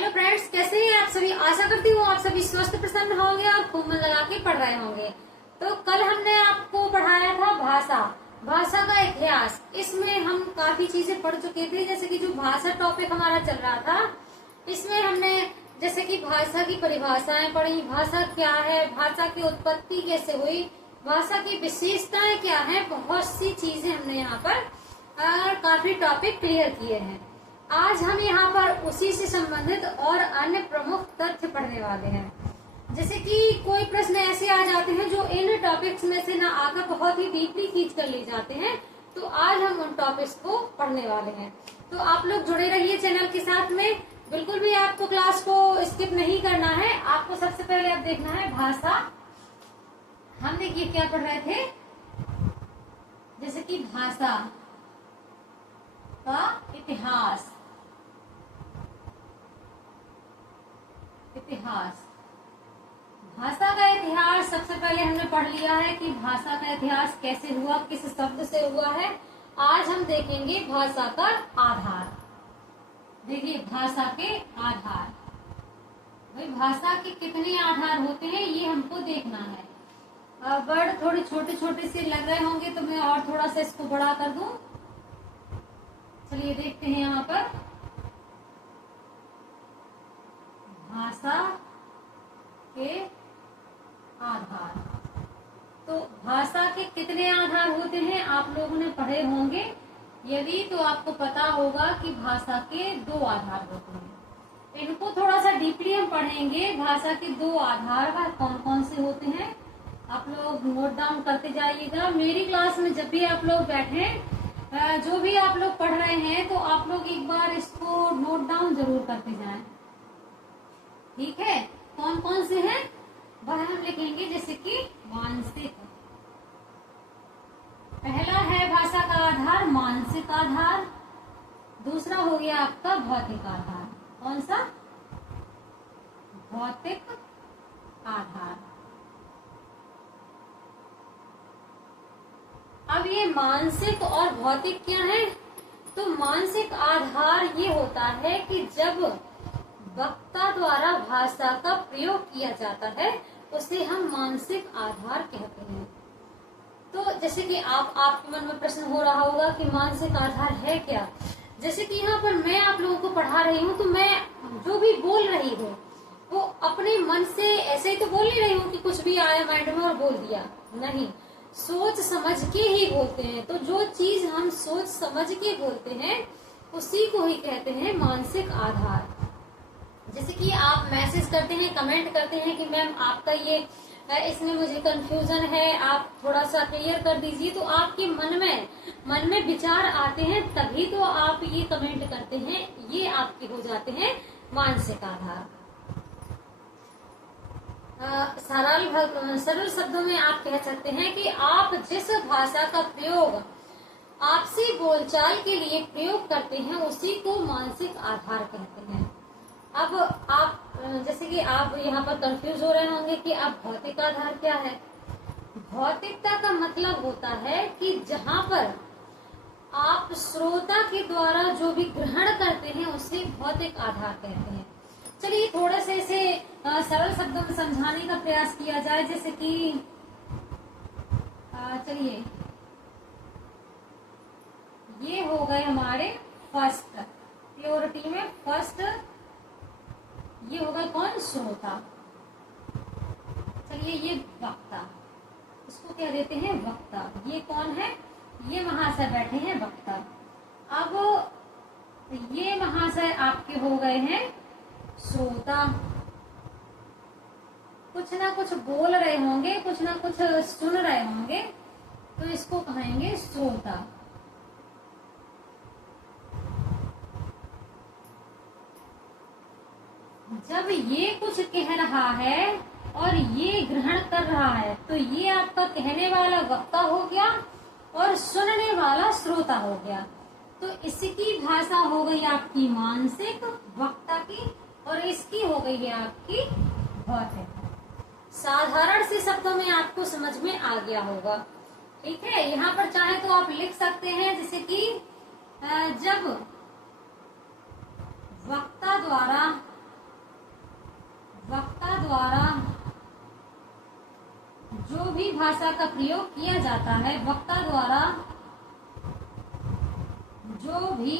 Hello friends, कैसे हैं आप सभी। आशा करती हूँ आप सभी स्वस्थ प्रसन्न होंगे और खूब मन लगा के पढ़ रहे होंगे। तो कल हमने आपको पढ़ाया था भाषा का इतिहास। इसमें हम काफी चीजें पढ़ चुके थे, जैसे कि जो भाषा टॉपिक हमारा चल रहा था, इसमें हमने जैसे कि भाषा की परिभाषाएं पढ़ी, भाषा क्या है, भाषा की उत्पत्ति कैसे हुई, भाषा की विशेषताएं क्या है, बहुत सी चीजें हमने यहाँ पर काफी टॉपिक क्लियर किए हैं। आज हम यहाँ पर उसी से संबंधित और अन्य प्रमुख तथ्य पढ़ने वाले हैं। जैसे कि कोई प्रश्न ऐसे आ जाते हैं जो इन टॉपिक्स में से ना आकर बहुत ही डीपली खींच कर ले जाते हैं, तो आज हम उन टॉपिक्स को पढ़ने वाले हैं। तो आप लोग जुड़े रहिए चैनल के साथ में, बिल्कुल भी आपको क्लास को स्किप नहीं करना है। आपको सबसे पहले अब देखना है भाषा। हम देखिए क्या पढ़ रहे थे, जैसे कि भाषा का इतिहास। भाषा का इतिहास सबसे पहले हमने पढ़ लिया है कि भाषा का इतिहास कैसे हुआ, किस शब्द से हुआ है। आज हम देखेंगे भाषा का आधार। देखिए भाषा के आधार, भाई भाषा के कितने आधार होते हैं ये हमको देखना है। वर्ड थोड़े छोटे छोटे से लग रहे होंगे तो मैं और थोड़ा सा इसको बड़ा कर दूं। चलिए देखते हैं यहाँ पर भाषा के आधार। तो भाषा के कितने आधार होते हैं आप लोगों ने पढ़े होंगे, यदि तो आपको पता होगा कि भाषा के 2 आधार होते हैं। इनको थोड़ा सा डीपली हम पढ़ेंगे। भाषा के 2 आधार कौन कौन से होते हैं आप लोग नोट डाउन करते जाइएगा। मेरी क्लास में जब भी आप लोग बैठे, जो भी आप लोग पढ़ रहे हैं, तो आप लोग एक बार इसको नोट डाउन जरूर करते जाएं, ठीक है। कौन कौन से हैं वह हम लिखेंगे, जैसे कि मानसिक। पहला है भाषा का आधार मानसिक आधार, दूसरा हो गया आपका भौतिक आधार। कौन सा? भौतिक आधार। अब ये मानसिक और भौतिक क्या है? तो मानसिक आधार ये होता है कि जब वक्ता द्वारा भाषा का प्रयोग किया जाता है उसे हम मानसिक आधार कहते हैं। तो जैसे कि आपके मन में प्रश्न हो रहा होगा कि मानसिक आधार है क्या। जैसे कि यहाँ पर मैं आप लोगों को पढ़ा रही हूँ, तो मैं जो भी बोल रही हूँ वो अपने मन से ऐसे ही तो बोल नहीं रही हूँ कि कुछ भी आया माइंड में और बोल दिया, नहीं, सोच समझ के ही बोलते हैं। तो जो चीज हम सोच समझ के बोलते हैं उसी को ही कहते हैं मानसिक आधार। जैसे कि आप मैसेज करते हैं, कमेंट करते हैं कि मैम आपका ये इसमें मुझे कंफ्यूजन है, आप थोड़ा सा क्लियर कर दीजिए, तो आपके मन में विचार आते हैं, तभी तो आप ये कमेंट करते हैं। ये आपके हो जाते हैं मानसिक आधार। सरल शब्दों में आप कह सकते हैं कि आप जिस भाषा का प्रयोग आपसी बोलचाल के लिए प्रयोग करते हैं उसी को मानसिक आधार कहते हैं। अब आप जैसे कि आप यहाँ पर कंफ्यूज हो रहे होंगे कि अब भौतिक आधार क्या है। भौतिकता का मतलब होता है कि जहाँ पर आप श्रोता के द्वारा जो भी ग्रहण करते हैं उसे भौतिक आधार कहते हैं। चलिए थोड़ा से इसे सरल शब्दों में समझाने का प्रयास किया जाए। जैसे कि चलिए ये हो गए हमारे फर्स्ट, प्योरिटी में फर्स्ट ये होगा कौन? श्रोता। चलिए ये वक्ता, इसको क्या देते हैं? वक्ता। ये कौन है? ये महाशय बैठे हैं वक्ता। अब ये महाशय आपके हो गए हैं श्रोता। कुछ ना कुछ बोल रहे होंगे, कुछ ना कुछ सुन रहे होंगे, तो इसको कहेंगे श्रोता। जब ये कुछ कह रहा है और ये ग्रहण कर रहा है तो ये आपका कहने वाला वक्ता हो गया और सुनने वाला श्रोता हो गया। तो इसकी भाषा हो गई आपकी मानसिक वक्ता की, और इसकी हो गई है आपकी भौतिक। साधारण से शब्दों में आपको समझ में आ गया होगा, ठीक है। यहाँ पर चाहे तो आप लिख सकते हैं, जैसे कि जब वक्ता द्वारा भाषा का प्रयोग किया जाता है वक्ता द्वारा जो भी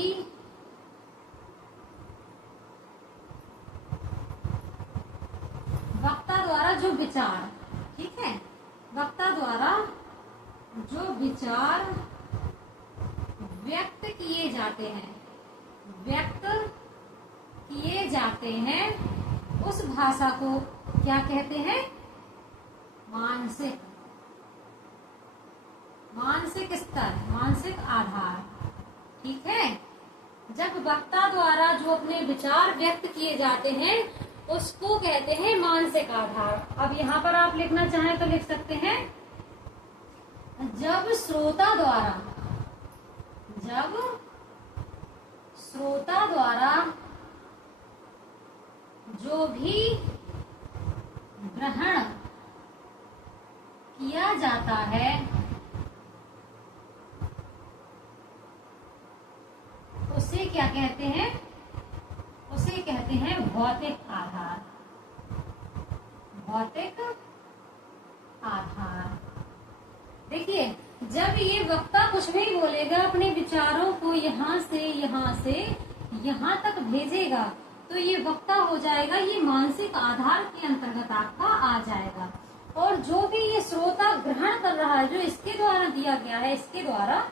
जो विचार, ठीक है, वक्ता द्वारा जो विचार व्यक्त किए जाते हैं उस भाषा को क्या कहते हैं? मानसिक स्तर, मानसिक आधार, ठीक है। जब वक्ता द्वारा जो अपने विचार व्यक्त किए जाते हैं उसको कहते हैं मानसिक आधार। अब यहाँ पर आप लिखना चाहें तो लिख सकते हैं, जब श्रोता द्वारा जो भी ग्रहण किया जाता है उसे क्या कहते हैं? उसे कहते हैं भौतिक आधार। भौतिक आधार। देखिए, जब ये वक्ता कुछ भी बोलेगा, अपने विचारों को यहाँ से यहाँ तक भेजेगा, तो ये वक्ता हो जाएगा, ये मानसिक आधार के अंतर्गत आपका आ जाएगा। और जो भी ये श्रोता ग्रहण कर रहा है, जो इसके द्वारा दिया गया है, इसके द्वारा,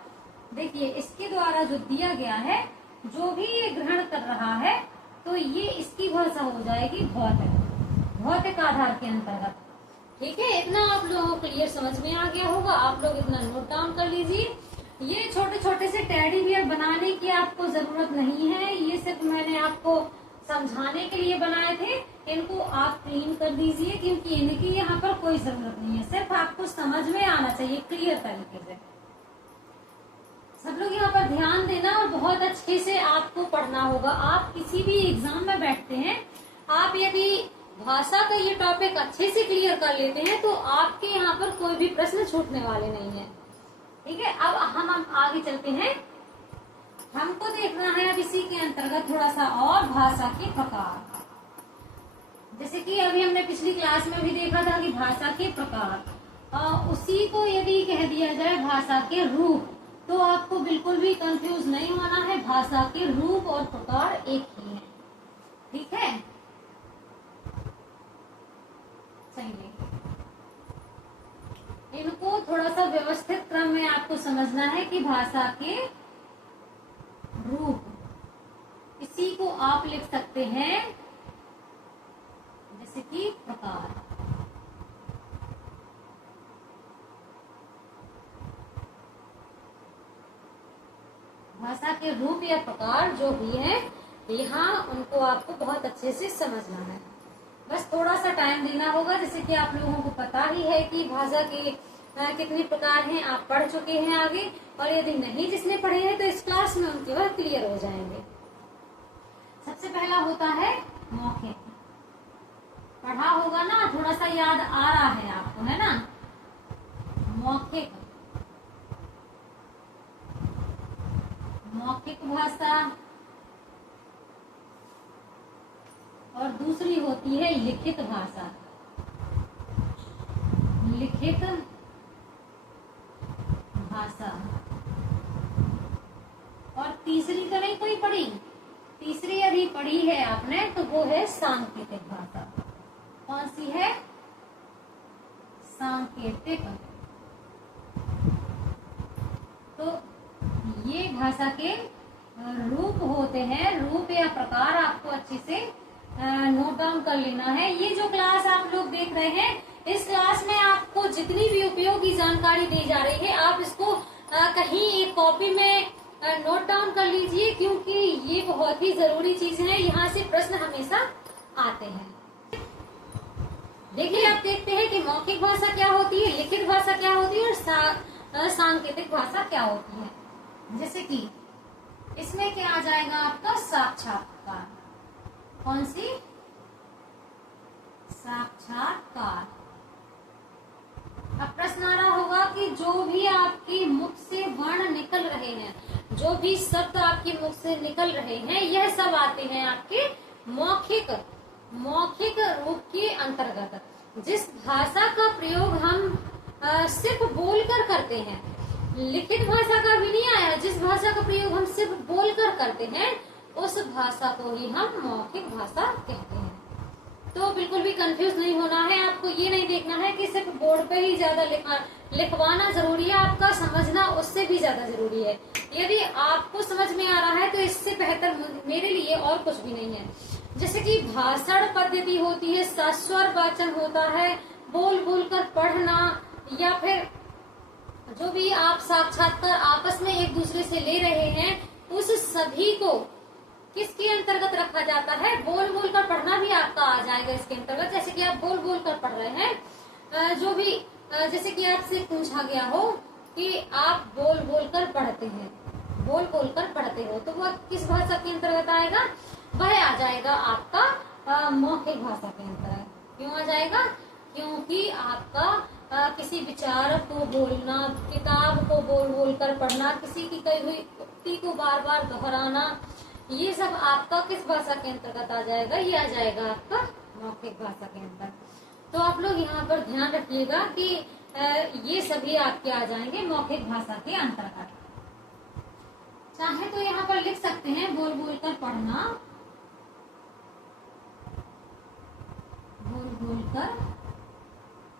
देखिए, इसके द्वारा जो दिया गया है, जो भी ये ग्रहण कर रहा है, तो ये इसकी भाषा हो जाएगी भौतिक आधार के अंतर्गत। ठीक है, इतना आप लोगों को क्लियर समझ में आ गया होगा। आप लोग इतना नोट डाउन कर लीजिए। ये छोटे छोटे से टेडी बियर बनाने की आपको जरूरत नहीं है, ये सिर्फ मैंने आपको समझाने के लिए बनाए थे। इनको आप क्लीन कर दीजिए, क्योंकि इनकी यहाँ पर कोई जरूरत नहीं है, सिर्फ आपको समझ में आना चाहिए क्लियर तरीके से। सब लोग यहाँ पर ध्यान देना और बहुत अच्छे से आपको पढ़ना होगा। आप किसी भी एग्जाम में बैठते हैं, आप यदि भाषा का ये टॉपिक अच्छे से क्लियर कर लेते हैं तो आपके यहाँ पर कोई भी प्रश्न छूटने वाले नहीं है। ठीक है, अब हम आगे चलते हैं। हमको देखना है अब इसी के अंतर्गत थोड़ा सा और भाषा के प्रकार। जैसे कि अभी हमने पिछली क्लास में भी देखा था कि भाषा के प्रकार, उसी को यदि कह दिया जाए भाषा के रूप, तो आपको बिल्कुल भी कंफ्यूज नहीं होना है। भाषा के रूप और प्रकार एक ही है। ठीक है, चलिए इनको थोड़ा सा व्यवस्थित क्रम में आपको समझना है कि भाषा के रूप, इसी को आप लिख सकते हैं जैसे कि प्रकार। भाषा के रूप या प्रकार जो भी है, यहाँ उनको आपको बहुत अच्छे से समझना है। बस थोड़ा सा टाइम देना होगा। जैसे कि आप लोगों को पता ही है कि भाषा के कितने प्रकार हैं, आप पढ़ चुके हैं आगे, और यदि नहीं जिसने पढ़े हैं तो इस क्लास में उनके वह क्लियर हो जाएंगे। सबसे पहला होता है मौखिक। पढ़ा होगा ना, थोड़ा सा याद आ रहा है आपको, है ना? मौखिक, मौखिक भाषा। और दूसरी होती है लिखित भाषा। लिखित भाषा। और तीसरी तो नहीं कोई पढ़ी, तीसरी यदि पढ़ी है आपने तो वो है सांकेतिक भाषा। कौन सी है? सांकेतिक। तो ये भाषा के रूप होते हैं। रूप या प्रकार आपको अच्छे से नोट डाउन कर लेना है। ये जो क्लास आप लोग देख रहे हैं, इस क्लास में आपको जितनी भी उपयोगी जानकारी दी जा रही है, आप इसको कहीं एक कॉपी में नोट डाउन कर लीजिए, क्योंकि ये बहुत ही जरूरी चीज है। यहाँ से प्रश्न हमेशा आते हैं। देखिए, आप देखते हैं कि मौखिक भाषा क्या होती है, लिखित भाषा क्या होती है और सांकेतिक भाषा क्या होती है। जैसे कि इसमें क्या आ जाएगा आपका? साक्षात्कार। कौन सी? साक्षात्कार। अब प्रश्न आ रहा होगा कि जो भी आपके मुख से वर्ण निकल रहे हैं, जो भी शब्द आपके मुख से निकल रहे हैं, यह सब आते हैं आपके मौखिक रूप के अंतर्गत। जिस भाषा का प्रयोग हम सिर्फ बोलकर करते हैं। लिखित भाषा का भी नहीं आया। जिस भाषा का प्रयोग हम सिर्फ बोलकर करते हैं उस भाषा को ही हम मौखिक भाषा कहते हैं। तो बिल्कुल भी कंफ्यूज नहीं होना है। आपको ये नहीं देखना है कि सिर्फ बोर्ड पे ही ज्यादा लिखवाना जरूरी है, आपका समझना उससे भी ज्यादा जरूरी है। यदि आपको समझ में आ रहा है तो इससे बेहतर मेरे लिए और कुछ भी नहीं है। जैसे कि भाषण पद्धति होती है, सस्वर वाचन होता है, बोल बोल कर पढ़ना, या फिर जो भी आप साक्षात्कार आपस में एक दूसरे से ले रहे हैं, उस सभी को किसके अंतर्गत रखा जाता है? बोल बोल कर पढ़ना भी आपका आ जाएगा इसके अंतर्गत। जैसे कि आप बोल बोल कर पढ़ रहे हैं, जो भी जैसे कि आपसे पूछा गया हो कि आप बोल बोल कर पढ़ते हैं, बोल बोल कर पढ़ते हो, तो वह किस भाषा के अंतर्गत आएगा? वह आ जाएगा आपका मौखिक भाषा के अंतर्गत। क्यों आ जाएगा? क्योंकि आपका किसी विचार को बोलना, किताब को बोल बोल कर पढ़ना, किसी की कही हुई उक्ति को बार बार दोहराना, ये सब आपका किस भाषा के अंतर्गत आ जाएगा? ये आ जाएगा आपका मौखिक भाषा के अंतर्गत। तो आप लोग यहाँ पर ध्यान रखिएगा कि ये सभी आपके आ जाएंगे मौखिक भाषा के अंतर्गत। चाहे तो यहाँ पर लिख सकते हैं बोल बोल कर पढ़ना, बोल बोल कर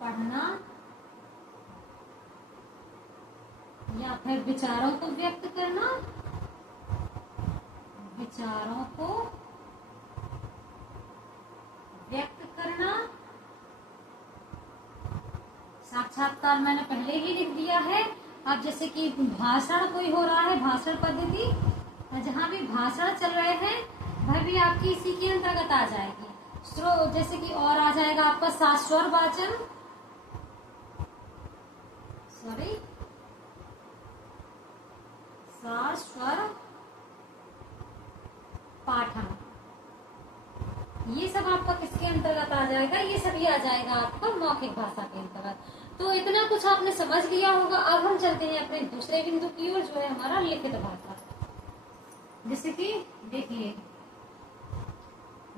पढ़ना, या फिर विचारों को व्यक्त करना, विचारों को व्यक्त करना। साक्षात्कार मैंने पहले ही लिख दिया है। अब जैसे कि भाषण कोई हो रहा है, भाषण पद्धति, जहां भी भाषण चल रहे हैं वह भी आपकी इसी के अंतर्गत आ जाएगी। जैसे कि और आ जाएगा आपका सस्वर वाचन, सस्वर पाठन, ये सब आपका किसके अंतर्गत आ जाएगा? ये सभी आ जाएगा आपका मौखिक भाषा के अंतर्गत। तो इतना कुछ आपने समझ लिया होगा। अब हम चलते हैं अपने दूसरे बिंदु की ओर, जो है हमारा लिखित भाषा। जैसे कि देखिए,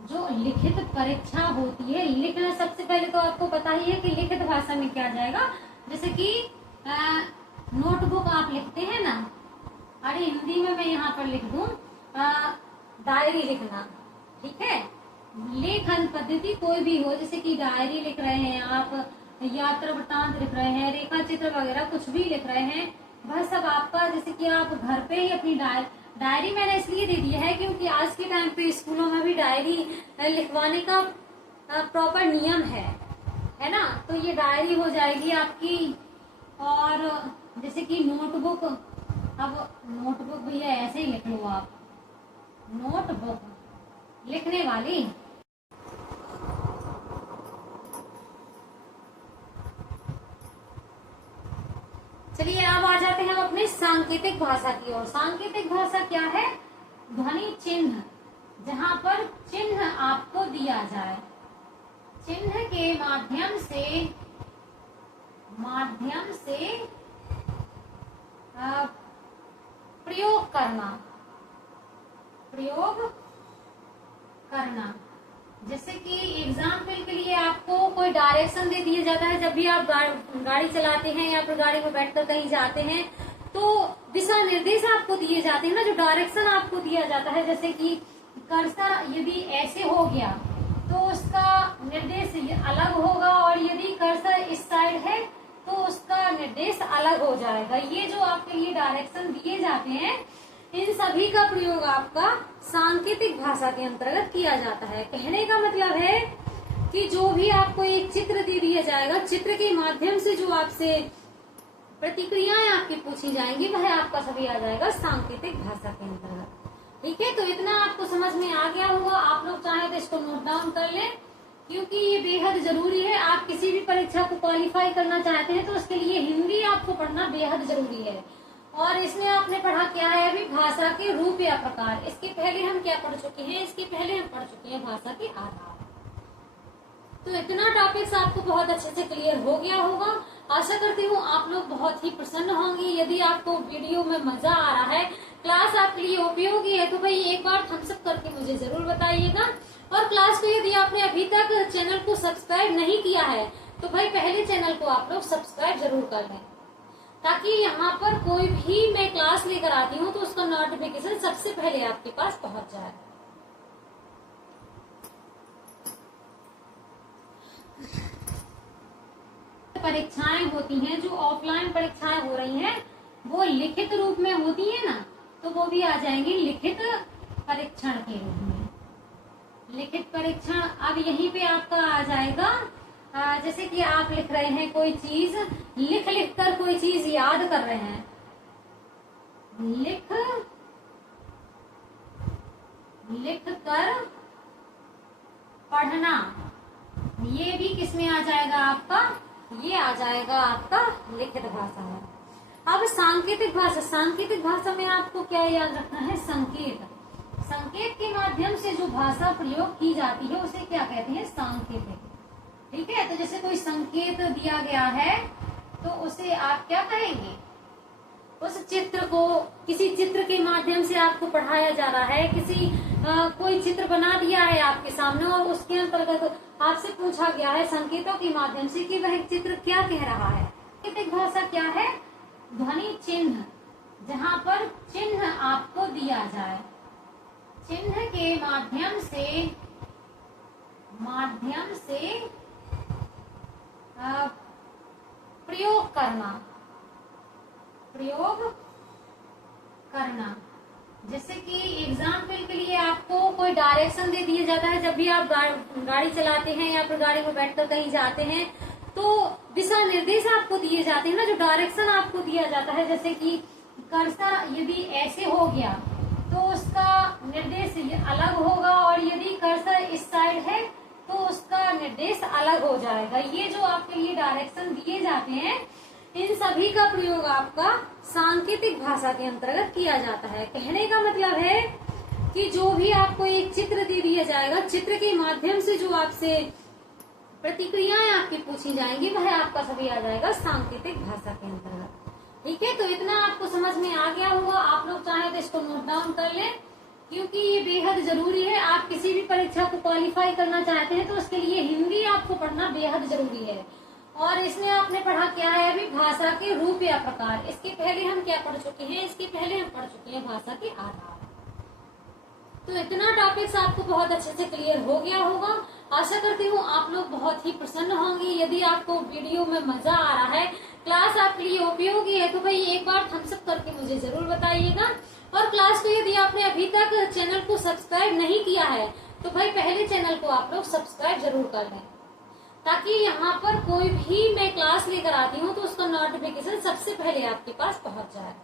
जो लिखित परीक्षा होती है, लिखना सबसे पहले तो आपको पता ही है कि लिखित भाषा में क्या जाएगा। जैसे कि नोटबुक आप लिखते हैं ना, अरे हिंदी में मैं यहाँ पर लिख दूं डायरी लिखना, ठीक है। लेखन पद्धति कोई भी हो, जैसे कि डायरी लिख रहे हैं आप, यात्रा वृत्तांत लिख रहे हैं, रेखा चित्र वगैरह कुछ भी लिख रहे हैं, वह सब आपका, जैसे कि आप घर पे ही अपनी डायरी मैंने इसलिए दे दी है क्योंकि आज के टाइम पे स्कूलों में भी डायरी लिखवाने का प्रॉपर नियम है ना। तो ये डायरी हो जाएगी आपकी। और जैसे कि नोटबुक, अब नोटबुक भैया ऐसे ही लिख लो आप, नोटबुक लिखने वाली। चलिए अब आ जाते हैं हम अपने सांकेतिक भाषा की ओर। सांकेतिक भाषा क्या है? ध्वनि चिन्ह, जहां पर चिन्ह आपको दिया जाए, चिन्ह के माध्यम से प्रयोग करना। जैसे कि एग्जाम्पल के लिए आपको कोई डायरेक्शन दे दिया जाता है, जब भी आप गाड़ी चलाते हैं या फिर गाड़ी में बैठकर कहीं जाते हैं तो दिशा निर्देश आपको दिए जाते हैं ना, जो डायरेक्शन आपको दिया जाता है। जैसे कि कर्सर यदि ऐसे हो गया तो उसका निर्देश अलग होगा, और यदि कर्सर इस साइड है तो उसका निर्देश अलग हो जाएगा। ये जो आपके लिए डायरेक्शन दिए जाते हैं, इन सभी का प्रयोग आपका सांकेतिक भाषा के अंतर्गत किया जाता है। कहने का मतलब है कि जो भी आपको एक चित्र दे दिया जाएगा, चित्र के माध्यम से जो आपसे प्रतिक्रियाएं आपकी पूछी जाएंगी, वह आपका सभी आ जाएगा सांकेतिक भाषा के अंतर्गत। ठीक है, तो इतना आपको समझ में आ गया होगा। आप लोग चाहे तो इसको नोट डाउन कर लें, क्योंकि ये बेहद जरूरी है। आप किसी भी परीक्षा को क्वालिफाई करना चाहते हैं तो उसके लिए हिंदी आपको पढ़ना बेहद जरूरी है। और इसमें आपने पढ़ा क्या है अभी? भाषा के रूप या प्रकार। इसके पहले हम क्या पढ़ चुके हैं? इसके पहले हम पढ़ चुके हैं भाषा के आधार। तो इतना टॉपिक्स आपको बहुत अच्छे से क्लियर हो गया होगा। आशा करती हूँ आप लोग बहुत ही प्रसन्न होंगे। यदि आपको वीडियो में मजा आ रहा है, क्लास आपके लिए उपयोगी है, तो भाई एक बार थम्स अप करके मुझे जरूर बताइएगा। और क्लास को यदि आपने अभी तक चैनल को सब्सक्राइब नहीं किया है तो भाई पहले चैनल को आप लोग सब्सक्राइब जरूर कर लें, ताकि यहाँ पर कोई भी मैं क्लास लेकर आती हूँ तो उसका नोटिफिकेशन सबसे पहले आपके पास पहुंच जाए। परीक्षाएं होती हैं, जो ऑफलाइन परीक्षाएं हो रही हैं वो लिखित रूप में होती है ना, तो वो भी आ जाएंगी लिखित परीक्षण के रूप में। लिखित परीक्षण अब यहीं पे आपका आ जाएगा, जैसे कि आप लिख रहे हैं कोई चीज, लिख लिख कर कोई चीज याद कर रहे हैं, लिख लिख कर पढ़ना, ये भी किसमें आ जाएगा आपका, ये आ जाएगा आपका लिखित भाषा में। अब सांकेतिक भाषा, सांकेतिक भाषा में आपको क्या याद रखना है, संकेत। संकेत के माध्यम से जो भाषा प्रयोग की जाती है उसे क्या कहते हैं, सांकेतिक। ठीक है, तो जैसे कोई संकेत दिया गया है तो उसे आप क्या कहेंगे, उस चित्र को, किसी चित्र के माध्यम से आपको पढ़ाया जा रहा है, कोई चित्र बना दिया है आपके सामने और उसके अंतर्गत आपसे पूछा गया है संकेतों के माध्यम से कि वह चित्र क्या कह रहा है। सांकेतिक भाषा क्या है, ध्वनि चिन्ह, जहाँ पर चिन्ह आपको दिया जाए, चिन्ह के माध्यम से प्रयोग करना। जैसे कि एग्जाम्पल के लिए आपको कोई डायरेक्शन दे दिया जाता है, जब भी आप गाड़ी चलाते हैं या फिर गाड़ी में बैठकर कहीं जाते हैं तो दिशा निर्देश आपको दिए जाते हैं ना, जो डायरेक्शन आपको दिया जाता है, जैसे कि कर्सर यदि ऐसे हो गया तो उसका निर्देश अलग होगा, और यदि कर्सर इस साइड है तो उसका निर्देश अलग हो जाएगा। ये जो आपके लिए डायरेक्शन दिए जाते हैं, इन सभी का प्रयोग आपका सांकेतिक भाषा के अंतर्गत किया जाता है। कहने का मतलब है कि जो भी आपको एक चित्र दे दिया जाएगा, चित्र के माध्यम से जो आपसे प्रतिक्रियाएं आपकी पूछी जाएंगी, वह आपका सभी आ जाएगा सांकेतिक भाषा के अंतर्गत। ठीक है, तो इतना आपको समझ में आ गया होगा। आप लोग चाहे तो इसको नोट डाउन कर लें, क्योंकि ये बेहद जरूरी है। आप किसी भी परीक्षा को क्वालिफाई करना चाहते हैं तो उसके लिए हिंदी आपको पढ़ना बेहद जरूरी है। और इसमें आपने पढ़ा क्या है अभी, भाषा के रूप या प्रकार। इसके पहले हम क्या पढ़ चुके हैं, इसके पहले हम पढ़ चुके हैं भाषा के आधार। तो इतना टॉपिक्स आपको बहुत अच्छे से क्लियर हो गया होगा। आशा करती हूँ आप लोग बहुत ही प्रसन्न होंगे। यदि आपको वीडियो में मजा आ रहा है, क्लास आपके लिए उपयोगी है, तो भाई एक बार थम्स अप करके मुझे जरूर बताइएगा। और क्लास को यदि आपने अभी तक चैनल को सब्सक्राइब नहीं किया है तो भाई पहले चैनल को आप लोग सब्सक्राइब जरूर कर लें, ताकि यहाँ पर कोई भी मैं क्लास लेकर आती हूँ तो उसका नोटिफिकेशन सबसे पहले आपके पास पहुंच जाए।